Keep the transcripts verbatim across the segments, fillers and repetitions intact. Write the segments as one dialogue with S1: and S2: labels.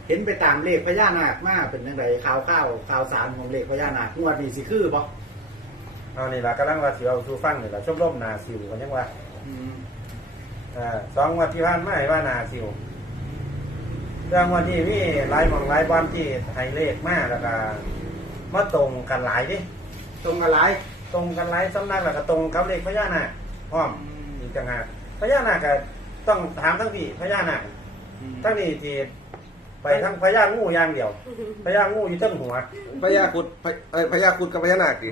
S1: เห็นไปตามเลขพญานาคมาเป็นยังไงข่าวข้าวข่าวสารของเลขพญานาคงวดนี้สิคือบ่
S2: เอานี่ล่ะกำลังว่าสิเอาสู่ฟังนี่ล่ะชมรมนาซิวกันยังว่า
S1: อืม
S2: อ่าสองวันที่ผ่านมาให้ว่านาซิวเรื่องวันนี้มีหลายหม่องหลายบ้านที่ให้เลขมาแล้วก็มาตรงกันหลายดิ
S1: ตรงอะไร
S2: ตรงกันหลายสำนักแล้วก็ตรงกับเลขพญานาคพร้อมอีกต่างหากพญานาคก็ต้องถามทั้งพี่พญานาคทั้งนี้ที่ไปทั้งพญางูอย่างเดียวพญางูอยู่ต้นหัว
S3: พญาคุดเอ้ยพญาคุดกับพญานาคดิ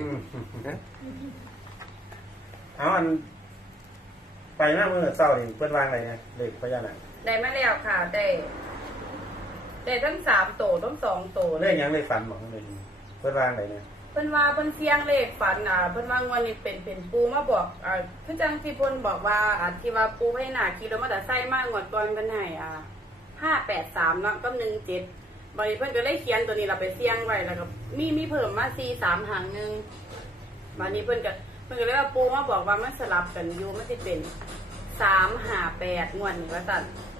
S2: เอาอันไปหน้ามือเศร้านี่เพิ่นวางอะไรเนี่ยเลขพญานาค
S4: ได้มาแล้วค่ะได้ได้ทั้งสามโตทั้งสองโต
S2: เลขยังเลขฝันบอกเลยเพิ่นวางอะไรเนี่ย
S4: เพิ่นว่าเพิ่นเสียงเลขฝันอ่ะเพิ่นว่างวันนี้เป็นเป็นปูมาบอกอ่าคือจังที่เพิ่นบอกว่าอ่าที่ว่าปูให้หน้าขี่รถมอเตอร์ไซค์มางวดก่อนเพิ่นให้อ่าห้าแปดสามเนาะกับหนึ่งเจ็ดบัดนี้เพิ่นก็เลยเขียนตัวนี้เราไปเสี่ยงไว้แล้วก็มีมีเพิ่มมาสี่สามหางนึงบัดนี้เพิ่นก็เพิ่นก็เลยว่าปูมาบอกว่ามันสลับกันอยู่มันสิเป็นสามห้าแปดงวดนี้ว่าซั่น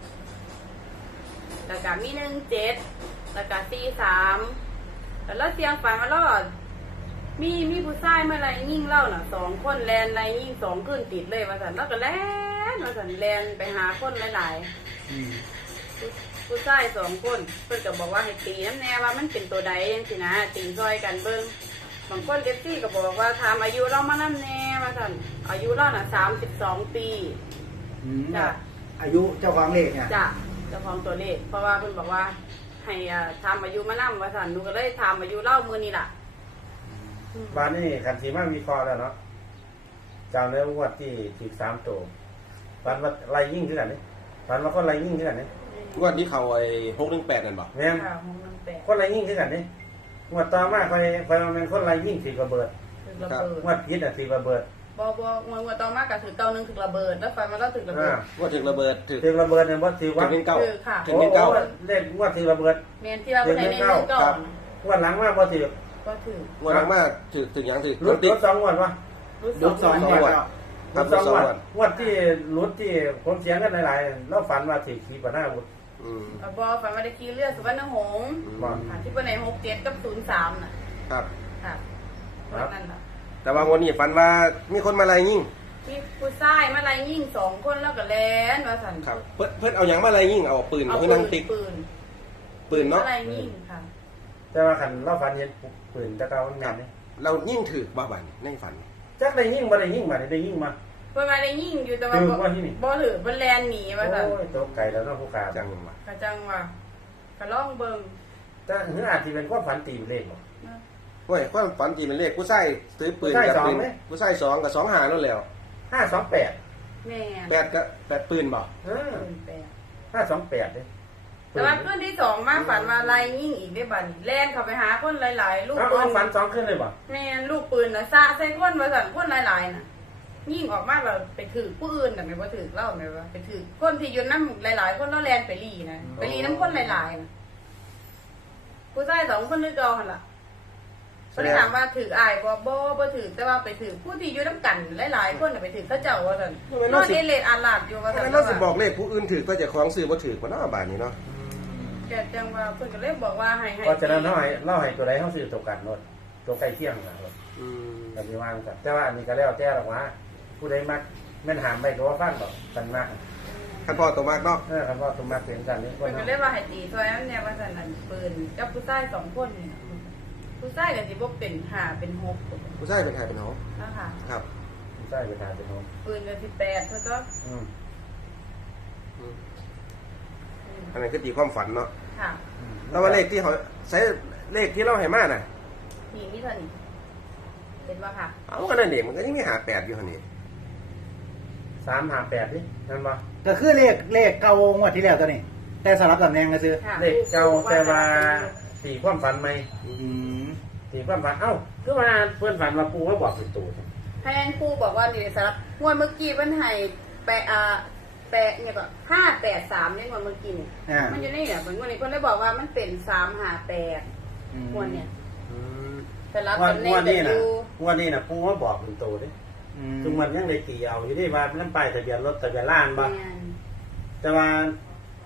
S4: แล้วก็มีหนึ่งเจ็ดแล้วก็สี่สามแล้วเราเสียงฝันว่าเรามีมีผู้ชายเมื่อไรยิ่งเล่าน่ะสองคนแลนไรยิ่งสองขึ้นติดเลยว่าสันแล้วก็แลนว่าสันแลนไปหาคนหลายๆผู้ชายสองคนเพื่อนก็บอกว่าให้ตีน้ำแน่ว่ามันเป็นตัวใดยังสินะตีซอยกันเบิ้งบางคนเอฟซีก็บอกว่าถามอายุเรามาน้ำแน่ว่าสันอายุเราน่ะสามสิบสองปี
S1: จ้ะอายุเจ้าของเลขเนี่ย
S4: จ้ะเจ้าของตัวเลขเพราะว่าเพื่อนบอกว่าให้ทำอายุมานั่ว่าสันหนูก็เลยทำอายุเล่ามือนี่แหละ
S2: บ้านนี้ขันสีมาวิเคราะห์แล้วเนาะจำได้ว่าที่ที่สามตัวบ้านว่าไรยิ่งขึ้นกันนี่บ้านว่าก็ไรยิ่งขึ้นกันนี่
S3: งวดนี้เขาไอ้หกหนึ่งแปดนั่นบ่
S2: เนี่ยคนไรยิ่งขึ้นกันนี่งวดต่อมาคอยคอยมันคนไรยิ่งสี่ระเบิดงวดพิษอ่ะสี่ระเบิด
S4: บอบงวดต่อมาก็ถือเก้านึงถือระเบิดแล้วไฟมันก็ถือระเบิด
S3: งวดถือระเบิด
S2: ถือระเบิดเนี่ยว่าถือว่า
S3: ถือเก้า
S4: ถื
S3: อเก้า
S2: เล่นงวดถือระเบิด
S4: เมนที่เราเป็นในเรื่องก่อน
S2: งวดหลังมาพอถือ
S4: ก็ถือ
S3: วันหลังมากถือถึงยังถือ
S2: รุดรุดสองวันวะ
S1: รุดสองวัน
S2: รุดสองวันวันที่รุดที่คนเสียงกันหลายๆแล้วฝันว่าถือขีปนาวุธ
S4: บอฝันว่าได้ขี่เรือสุวรรณหงษ์ที่วันไหนหกเจ็ดกับศูนย์สามน่ะ
S3: ครับ
S4: ครับนั่นแหละ
S3: แต่ว่าวันนี้ฝันว่ามีคนมาไล่ยิง
S4: ที่ผู้ชายมาไล่ยิงสองคนแล้วก็แล่นมาสั่น
S3: ครับเพิ่นเพิ่นเอาอย่างมาไล่ยิงเอาปืนเอานั่งติ๊ก
S4: ปืน
S3: ปืนเนาะ
S4: อะไรยิงค่ะ
S2: แต่ว่าขันเราฝันเห็นปืนจะเก่ามันงานนี่
S3: เรายิ่งถือบ้าบันในฝัน
S2: จักได้ยิ่งมาได้ยิ่งมาได้ยิ่งมา
S4: เพิ่นมาได้ยิ่งอยู่แต่ว่าบ่บ่ถือเพิ่นแลนหนีว่าซั่น
S2: โอ้ยตกไก่แล้วเนาะผู้ขา
S3: จังว่า
S4: ก็จังว่าก็ลองเบิ่ง
S2: แต่หืออาจสิเป็นความฝันตีเลขบ่
S3: โอ้ยความฝันตีเป็นเลขผู้ชายถือปืนกับปืนผู้ชายสองกับสองห้านั่นแล้ว
S2: ห้าสองแปด
S4: แม่
S3: แปดก็แปดปืนบ่
S2: เออห้าสองแปดเด้
S4: แต่ว่าคืนที่สองมาฝันว่าไล่ยิงอีกได้บัดนี้แล่นเข้าไปหาคนหลายๆลูกปืน
S2: ฝันสองคืนเลยบ่
S4: แม่ลูกปืนน่ะซะใส่คนว่าซั่นคนหลายๆน่ะยิงออกมาแล้วไปถือผู้อื่นน่ะแม่บ่ถือเล่าแม่ว่าไปถือคนที่อยู่นำหลายๆคนแล้วแล่นไปลีนะไปลีนำคนหลายๆน่ะผู้ชายสองคนนึกเอาหั่นล่ะเพิ่นถามว่าถืออายบ่บ่บ่ถือแต่ว่าไปถือผู้ที่อยู่นำกันหลายๆคนน่ะไปถือเขาเจ้าว่าซั่นนอนเอเลดอาลาดอยู่ว่าซั่น
S3: เราสิบอกเลขผู้อื่นถือก็จะของซื้อบ่ถือบ่เนาะบาดนี้เนาะ
S4: แกจังว่าเพิ่นก็เลยบอกว่าให้ให้
S2: เพราะฉะนั้นเฮาให้เล่าให้ตัวใดเฮาซื้อตัวกันโลดตัวใกล้เคียงน่ะอืมก็สิว่ากันแต่ว่าอันนี้ก็แล้วแต่หรอกว่าผู้ใดมักแม่นหามไปก็ว่าฟังดอกกันมาก
S3: คันพ่อตัวมากเนาะ
S2: เออคันพ่อตัวมากเป็นกันนี่
S4: เพิ่นก็เลยว่าให้ตีซอยนั้นเนี่ยว่าซั่นอันปืนกับผู้ชายสองคนนี่ผู้ชายก็สิบ่เป็นห้าเป็นหก
S3: ผู้ชายเป็นห้าเป็นหก
S4: นะคะ
S3: ครับ
S2: ผู้ชายเป็นห้าเป็นหก
S4: ปืนก็สิบแปดเท่าก็
S2: อืม
S3: อันนั้นคือตีความฝันเนาะ
S4: ค่ะ
S3: แล้วว่าเลขที่เขาใช้เลขที่เราให้มาน่ะ
S4: นี่มีเท่านี้เป็นว่าค่ะ
S3: เอาก็นั่นเองมันก็ยังมีหาแปดอยู่หั่นนี่
S2: สามหาแปดนี่นั่นบ่
S1: ก็คือเลขเลขเก่างวดที่แล้วตัวนี้แต่สลับตำแหน่งก็คือ
S2: เลขเก่าแต่ว่าตีความฝันใหม่อืมตีความฝันเอ้าคือว่าเพิ่นฝันว่าปู่มาบอกเป็นตัว
S4: แทนปู่บอกว่านี่สลับงวดเมื่อกี้เพิ่นให้แปะอ่าแปะเนี่ยก็ห้าแปดสามเนี่ยงวดเมื่อกี้นี่มันอยู่นี่เนี่ยเหมือนงวดนี้เพิ่นเลยบอกว่ามันเป็นสามห้าแปดงวดเนี่ย
S2: อืม
S4: สลับตำแหน่
S2: งกันอยู่งวดนี้น่ะปู่มาบอกเป็นตัวเด้ทุกมันยังได้ตีเอาอยู่ที่ว่ามันป้ายทะเบียนรถทะเบียนล้านบ่แต่ว่า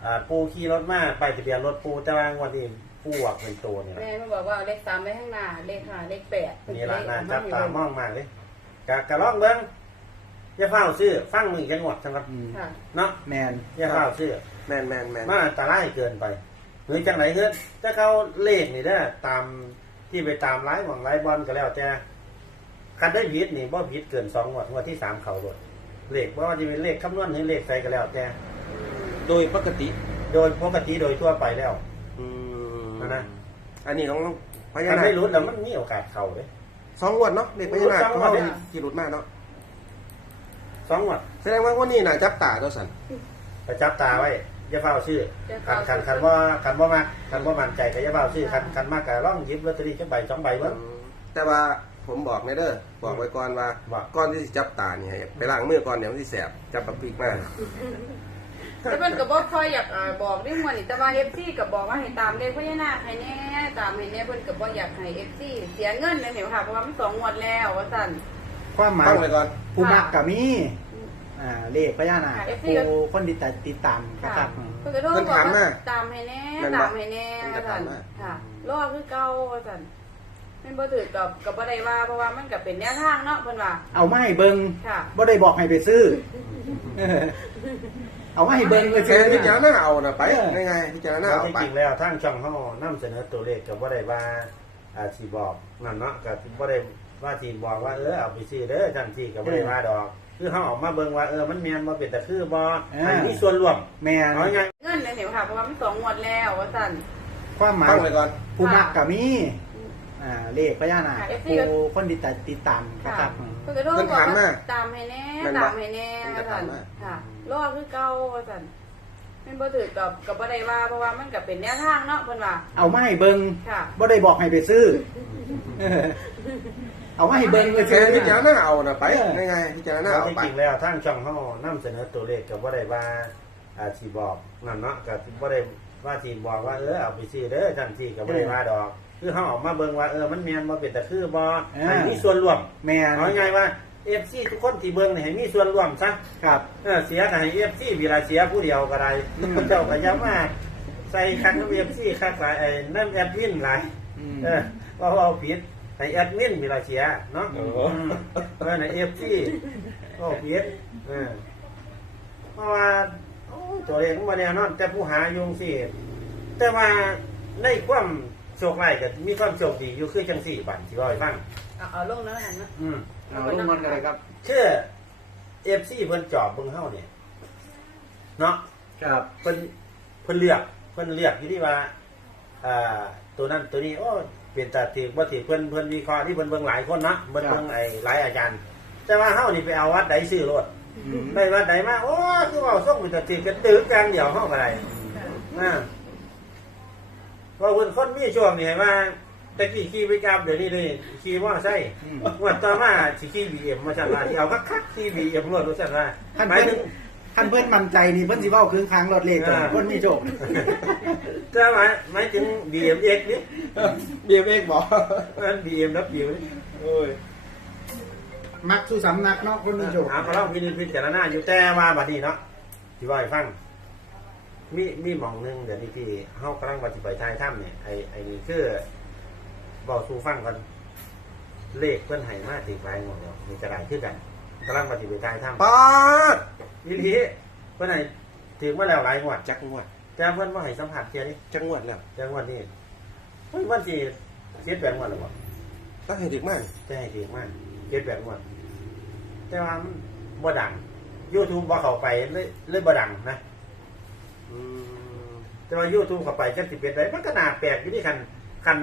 S2: อ่าปูขี่รถมาไปทะเบียนรถปูแต่ว่างวันนี้ปูออกเป็นตัวนี่แหละ
S4: แม่มันบอกว่าเลขสามไว้ข้างหน้าเลขห้าเลขแปด
S2: นี่ละน่าจับตามองมากเลยกะกะลองเบิ้งอย่าเฝ้าซื้อฟังมึงจะงวดสำหรับ
S1: อืม
S4: ค่ะ
S2: เนาะ
S1: แมน
S2: อย่าเฝ้าซื้อ
S3: แมนแมนแมน
S2: มาอันตรายเกินไปหรือจังไหนเฮ้ยถ้าเขาเลขนี่เด้อตามที่ไปตามไลฟ์หวังไลฟ์บอลก็แล้วแต่คันได้ผิดนี่บ่ผิดเกินสองงวดงวดที่สามเขาโดดเลขบ่ว่าจะเป็นเลขคำนวณหรือเลขใส่ก็แล้วแต่
S3: โดยปกติ
S2: โดยปกติโดยทั่วไปแล้ว
S3: อืม
S2: นะนะ
S3: อันนี้ของพญา
S2: ถ้า
S3: นาค
S2: ไม่รู้แล้วมันมีโอกาสเข้าเลย
S3: สองงวดเนาะเด็กพญานาค
S2: สองงวด
S3: เขา
S2: เนี่ย
S3: กี่หลุดมากเนาะ
S2: สองงวด
S3: แสดงว่าวันนี้น่ะจับตาตัวสัน
S2: ไปจับตาไว้อย่าเฝ้าซื้อคันคันคันว่าคันว่ามาคันว่ามั่นใจก็อย่าเฝ้าซื้อคันคันมากก็ล่องหยิบลอตเตอรี่จักใบสองใบเบิ่ง
S3: แต่ว่าผมบอกในเด้อบอกไว้ก่อนว่า
S2: ว่า
S3: ก่อนที่สิจับตาเนี่ยไปล้างมือก่อนเดี๋ยวมันสิแสบจับปักปีกมาก
S4: แต่เพิ่นก็บ่ค่อยอยากเอ่อบอกเรื่องวันนี้แต่ว่า เอฟ ซี ก็บอกว่าให้ตามเลขพญานาคให้แน่ตามให้แน่เพิ่นก็บ่อยากให้ เอฟ ซี เสียเงินเลยเหนียวค่ะเพราะว่ามันสองงวดแล้วว่าซั่น
S1: ความหมาย
S3: ตั้งไว้ก่อน
S1: ผู้มักกับมีอ่าเลขพญานาค
S4: ค่ะ
S1: ผู้คนติดตามติดตามค
S4: ค่ะ
S1: รับ
S4: เพิ่นก็โทรบอกว่าตามให้แน่
S3: แม่นบ่
S4: ตามให้แน่ว่าซั่นค่ะรอคือเก่าว่าซั่นแม่นบ่ถือกับก็บ่ได้ว่าเพราะว่ามันก็เป็นแนวทางเนาะเพิ่นว่า
S1: เอามาให้เบิ่ง
S4: ค่ะ
S1: บ่ได้บอกให้ไปซื้อเออเอามาให้เบิ่งเลย
S3: แค่
S1: ซื้อ
S3: พิจาร
S1: นะ
S3: ณาเอานะไป
S1: เออ
S3: ง่ายๆพิจารณา
S2: แล้ว
S3: เอา
S2: จ
S3: ไป
S2: ริงๆแล้วทางช่องเฮานำเสนอตัวเลขก็บ่ได้ว่าอ่าสิบอกนั่นเนาะก็บ่ได้ว่าสิบอกว่าเออเอาไปซื้อเด้อจังซี่ก็บ่ได้ว่าดอก คือเฮาออกมาเบิ่งว่าเออมันแม่นบ่เป็นแต่คือบ่อันนี้ส่วนรวม
S1: แม่น
S2: เอาง่าย
S4: เงินเลยเหนียวค่ะเพราะว่ามันสองงวดแล้วว่าซั่น
S1: ความหมาย
S3: ตั้งไว้ก่อน
S1: ผู้มักกับมีอ่าเลขพญานาค
S4: ค่ะ เอฟซี
S1: ผู้คนติดตามติดตาม
S4: ค่ะ
S1: ครับ
S4: เพิ่นก็โทรบอกว่าตามให้แน่
S3: แม่นบ่
S4: ตามให้แน่ว่าซั่น
S3: เพิ่นก็ถามมา
S4: ค่ะรอคือเก่าว่าซั่นแม่นบ่ถือกับก็บ่ได้ว่าเพราะว่ามันก็เป็นแนวทางเนาะเพิ่นว่า
S1: เอามาให้เบิ่ง
S4: ค่ะ
S1: บ่ได้บอกให้ไปซื้อเออเอามาให้เบิ่งเลย
S3: แค่
S1: ซื้อ
S3: พิจาร
S1: นะ
S3: ณาเอานะไป
S1: เออ
S3: ง่ายๆพิจาร
S2: ๆ
S3: ณา
S2: แล้ว
S3: เอา
S2: จ
S3: ไป
S2: ริงๆแล้วทางช่องเฮานำเสนอตัวเลขก็บ่ได้ว่าอ่าสิบอกนั่นเนาะก็บ่ได้ว่าสิบอกว่าเออเอาไปซื้อเด้อจังซี่ก็บ่ได้ว่าดอก คือเฮาออกมาเบิ่งว่าเออมันแม่นบ่เป็นแต่คือบ่อันนี้ส่วนรวม
S1: แม่น
S2: เอาง่ายๆว่า เอฟ ซี ทุกคนที่เบิ่งนี่ให้มีส่วนร่วมซะ
S1: ครับ
S2: เออเสียก็ให้ เอฟ ซี เวลาเสียผู้เดียวก็ได้
S1: อืม
S2: เจ้าก็อย่ามาใส่คันกับ เอฟ ซี คักหลายไอ้นั่นแอดมินหลาย
S1: อืม
S2: เออว่าเอาผิดให้แอดมินเวลาเสียเนาะ
S3: โอ้
S2: อืมเพราะใน เอฟ ซี ก็ผิดเออเพราะว่าโอ้ตัวเลขมันบ่แน่นอนแต่ผู้หาอยู่จังซี่แต่ว่าในความโชคร้ายก็มีความโชคดีอยู่คือจังซี่บัดสิเว้าให้ฟัง
S4: เอาเอาลงแล้วนั่นเนาะ
S2: อืม
S1: เอาลงมันกันเลยครับ
S2: คือเอฟซีเพิ่นจอบเบิ่งเฮาเนี่ยเนาะ
S1: ครับ
S2: เพิ่นเพิ่นเลือกเพิ่นเลือกอยู่ที่ว่าอ่าตัวนั้นตัวนี้โอ้เป็นตาถือบ่ถือเพิ่นเพิ่นวิเคราะห์ที่เพิ่นเบิ่งหลายคนเนาะเพิ่นเบิ่งไอ้หลายอาจารย์ แต่ว่าเฮานี่ไปเอาวัดใดซื้อรถ
S1: อืม
S2: ได้วัดใดมาโอ้คือเว้าส่งเป็นตาถือกันตึกกลางเดียวเฮาก็ได้อ่าเพราะเพิ่นคนมีช่วงนี่ให้ว่าตะกี้ขี่ไปกราบเดี๋ยวนี้เลยขี่มอเตอร์ไซค์
S1: อืม
S2: งวดต่อมาสิขี่ บี เอ็ม มาสั่นว่าสิเอาคักๆขี่ บี เอ็ม รถว่าสั่นว่า
S1: ท่าน
S2: หมาย
S1: เพิ่
S2: ถึ
S1: น
S2: ง
S1: ท่านเพิ่นมั่นใจนี่เพิ่นสิเว้าครึ่งครั้งรถเลขตัว
S2: อ่า
S1: เพิ่นมีโชค
S2: จะหมายหมายถึง บี เอ็ม เอ็กซ์ นี่
S3: เบียร์เอกบอก
S2: นั่น บี เอ็ม ดับเบิลยู นี่
S3: โอ้ย
S1: มักสู่สำนักเนาะคนมีโชค
S2: หาพระเราพินิจพิจารณาอยู่แต่ว่าบัดนี้เนาะที่ว่าให้ฟัง มีมีหม่องหนึงเดี๋ยวนี้ที่เฮากำลังปฏิบัติทายถ้ำเนี่ยไอ้ไอ้นี่คือบอกสู่ฟังกันเลขเพิ่นให้มาติดไว้หมดแล้วมีกระดาษคือกันกำลังปฏิบัติทายถ้ำ
S3: ปาด
S2: อีหลีเพิ่นให้ถึงมาแล้วหลายงวด
S3: จักงวด
S2: แต่เพิ่นบ่ให้สัมผัสเที่ยนี้
S3: จักงวดแล้ว
S2: แต่งวดนี้เฮ้ยวันที่เจ็ดแปดงวดแล้วบ่
S3: ตั้งให้ถึงมาก
S2: จะให้ถึงมากเจ็ดแปดงวดแต่ว่ามันบ่ดัง YouTube บ่เข้าไปเลยเลยบ่ดังนะ
S3: อืม
S2: แต่ว่า YouTube เข้าไปจักสิเป็นได้มันก็น่าแปลกอยู่นี่คันคัน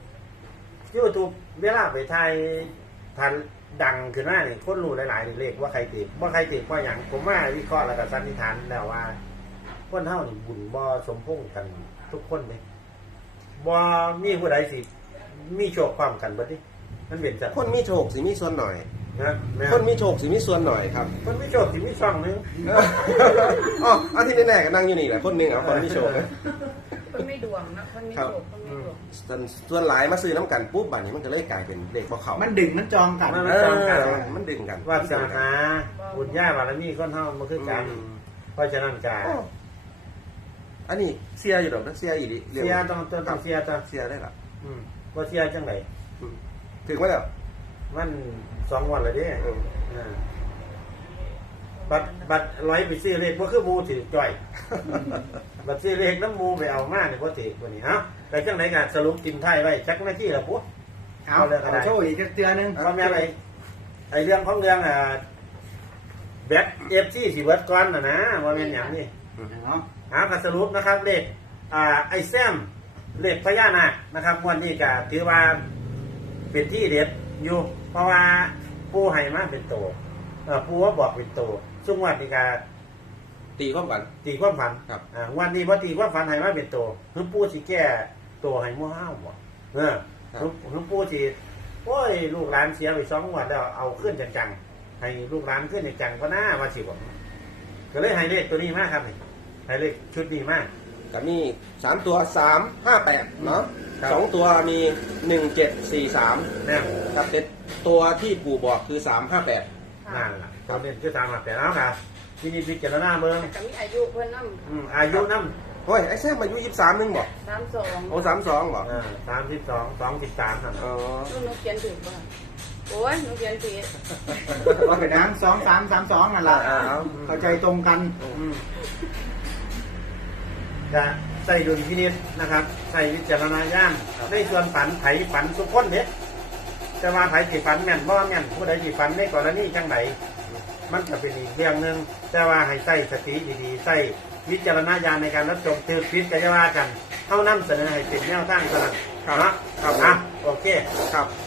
S2: YouTube เวลาไปถ่ายทันดังขึ้นมานี่คนรู้หลายๆนี่เลขว่าใครติดว่าใครติดว่าหยังผมว่าวิเคราะห์แล้วก็สันนิษฐานแล้วว่าคนเฮานี่บุญบ่สมพงษ์กันทุกคนเด้บ่มีผู้ใดสิมีโชคความกันเบิดดิมันเป็นจัง
S3: คนมีโชคสิมีส่วนหน่อย
S2: นะแม่
S3: คนมีโชคสิมีส่วนหน่อยครับ
S2: คนมีโชคสิมีช่องหนึง
S3: อ๋ออันที่แน่ๆก็นั่งอยู่นี่แหละคนหนึงเอาคนมีโชค
S4: คนไม่ดวงนะคนไม่โชคคนไม่ดวง
S3: ส่วนส่วนหลายมาซื้อน้ำกันปุ๊บบัดนี้มันก็เลยกลายเป็นเลขบ่เขา
S1: มันดึงมันจองกัน
S3: เออมันดึงกัน
S2: วาสนาบุญญาบารมีคนเฮาบ่คือกัน
S3: อืม
S2: เพราะฉะนั้นก็
S3: โอ้อันนี้เสียอยู่ดอกนะเสียอีดิ
S2: เสียต้องต้องต้องเสียต้อง
S3: เสียได้ละ
S2: อืมบ่เสียจังได
S3: อืมถึงไหมแล้ว
S2: มันสองวันแล้วเด้
S3: เออ
S2: อ่าบัตรบัตรร้อยไปซื้อเลขบ่คือหมูถือจ่อย บัตรซื้อเลขน้ำหมูไปเอามาเนี่ยบ่ถือตัวนี้เฮาแต่จังไดก็สรุปกินไทยไว้จักหน้าที่ละปุ๊
S1: เอาเอาโชว์อีกเตือนนึง
S2: เพราะแม่นไอ้ไอ้เรื่องของเรื่องอ่าแบท เอฟ ซี สิเบิดก่อนน่ะนะว่าแม่นหยังนี่
S1: เนาะ
S2: หาก็สรุปนะครับเลขอ่าไอ้แซมเลขพญานาคนะครับงวันนี้ก็ถือว่าเป็นที่เด็ดอยู่ เพราะว่าปู่ให้มาเป็นโตเอ่อปู่ว่าบอกเป็นโตซึ่งงวันนี้ก็
S3: ตีความฝัน
S2: ตีความฝัน
S3: ครับ
S2: อ่างวันนี้บ่ตีความฝันให้มาเป็นโตคือปู่สิแก้โตให้หมู่เฮาบ่เออคือคือปู่สิโอ้ยลูกหลานเสียไปสองงวดแล้วเอาขึ้นจังๆให้ลูกหลานขึ้นจังๆก็น่าว่าสิบ่ก็เลยให้เลขตัวนี้มาครับนี่ให้เลขชุดนี้มา
S3: ก็มีสามตัวสามห้าแปดเนาะ
S2: ครับ
S3: สองตัวมีหนึ่งเจ็ดสี่สาม
S2: แน่
S3: ครับแต่ตัวที่ปู่บอกคือสามห้าแปด
S2: นั่นล่ะตอนนี้คือตามมาแต่แล้วครับที่นี่พิจารณาเบิ่ง
S4: ก็มีอายุเพิ่นนำ
S2: อืมอายุนำ
S3: โอ้ยไอ้แซมอายุยี่สิบสามนึงบอก
S4: สามสอง
S3: โอ้สามสองบอก
S2: อ่าสามสิบสองสองสิบสามนั่น
S3: อ๋อ
S4: หนูเขียนถูกป่ะโอ้ยหนูเขียนผิด
S1: ก็เป็นน้ำสองสามสามสองนั่นแหละเข้าใจตรงกัน
S2: อืมจะใส่ดุลพินิจนะครับใส่วิจารณญาณในส่วนฝันไผฝันทุกคนเด็ดจะมาไผสิฝันแม่นบ่แม่นผู้ใดสิฝันในกรณีจังไหนมันจะเป็นอีกเรื่องหนึ่งแต่ว่าให้ใส่สติดีๆใส่วิจารณญาณในการรับชมถือพิษกันจะว่ากันเท่านั้นเสนอให้เป็นแนวทางเท่านั้นครับนะครับอ่ะโอเค
S3: ครับ